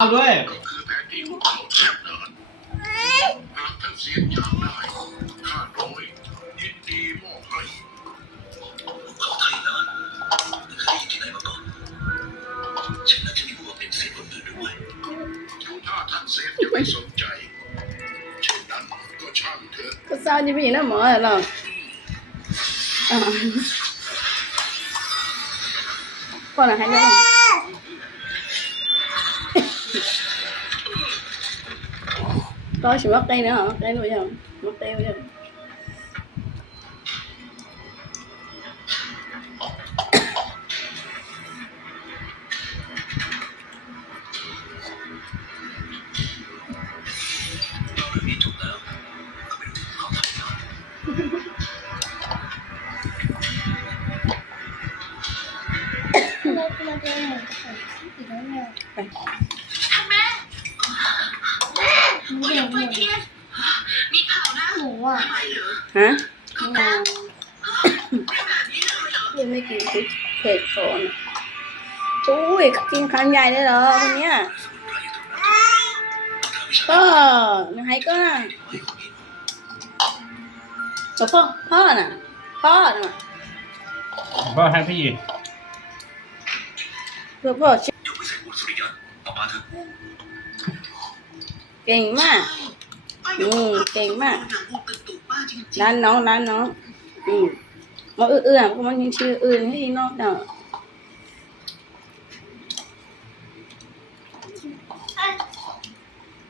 เอาด้วยก็คือแผนที่ของเขาแน่นอนหากท่านเสียงจากได้ข้าน้อยยินดีมอบให้เขาไทยนานไม่เคยได้ยินที่ไหนมาก่อนฉันน่าจะมีพวกเป็นเศษคนอื่นด้วยดูท่าท่านเซฟจะไม่สนใจเช่นนั้นก็ช่างเถอะ ก็เศร้าจะไปอยู่นะหมอเหรออ่าพ่อหน่ะให้ได้ก็ชิมว่าไก่เนาะไก่รู้ยังมักไก่รู้ยังเราเรื่อง นี้จบแล้วก็ไปดูเขาไทยนาน เราเราเดินเหมือนกับอีกแล้วเนี่ยท่านแม่หนูโอ้ยเห็อนย่าหเพิ่งเครียดมีข่าวนะนูอะทำไมเหรอฮะเขาหนูตั้งขนาดนี้เลยเหรอยังไม่กินพริกเผ็ดโคนโอ้ยกินคำใหญ่เลยเหรอคนเนี้ยสมุนไพรอยู่ตรงนั้นต้องทำวิชาก็ให้ก็น่ะไว้คนนี้แล้วพ่อพ่อน่ะพ่อน่ะก็ให้พี่เพื่อพ่อชื่อยกวิเศษบุญสุริยันเอามา เถอะเก่งมาก อืมเก่งมากหนังอกกระตุกป้าจริงร้านน้องร้านน้อง อืมมาเอื้อๆพวกมันยังชื่ออื่นให้นอกเนาะ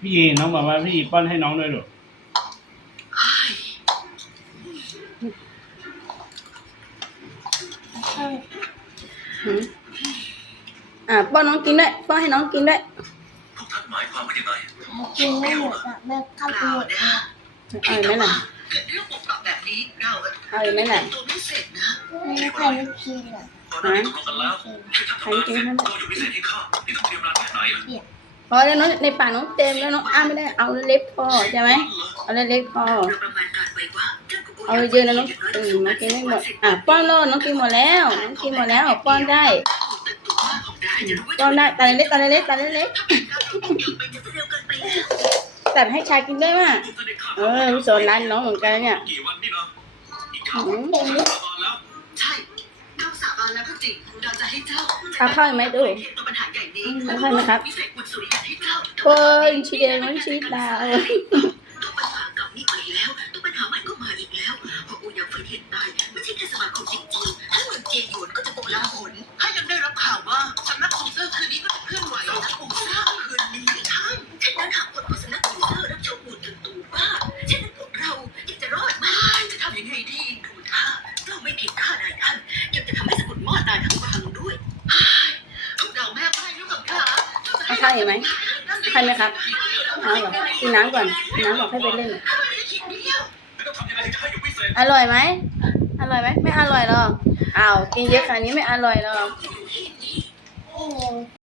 พี่น้องบอกว่าพี่ป้อนให้น้องด้วยหรอๆไอ้หืมอะป้อนน้องกินด้วยป้อนให้น้องกินด้วยพวกท่านหมายความว่ายังไงกินไม่หมดอะแม่ข้าวเปหล่ามดนะอะเอาอีกไหมล่ะเกิดเรื่องปกปักแบบนี้เราเอาอีกไหมล่ะตัวไม่เสร็จนะไม่ใครไม่กินอะตอนนั้นตกลงกันแล้วช่วยท่านทำงานเสร็จก็อยู่วิเศษให้ข้านี่ต้องเตรียมร้านแค่ไหนล่ะพอแล้วน้องในปากน้องเต็มแล้วน้องอ้าไม่ได้เอาเล็กพอใช่ไหมเอาเล็กพอเราประมาณการไปว่าเอาเยอะๆนะน้องอืมน้องกินไม่หมดอะป้อนแล้วน้องกินหมดแล้วน้องกินหมดแล้วป้อนได้ ป้อนได้ตาเล็กตาเล็กตาเล็กตัดให้ชายกินได้ป่ะเออพี่สอนร้านน้องเหมือนกันเนี่ยกี่วันนี่นะอีกครั้อืงมตอนแล้วใช่เข้าสาบานแล้วก็จริงเราจะให้เจ้าเอาเข้าอีกไหมดูตัวปัญหาใหญ่นี้เอาเข้าไหมครับพิเศษบุญสุริยันให้เจ้าเปิ้ลชีเดงมันชีดา ไหมใครไหมครับเอาเหรอกินน้ำก่อนกินน้ำบอกให้ไปเล่นอร่อยไหมอร่อยไหมไม่อร่อยหรอกอ้าวกินเยอะขนาดนี้ไม่อร่อยหรอก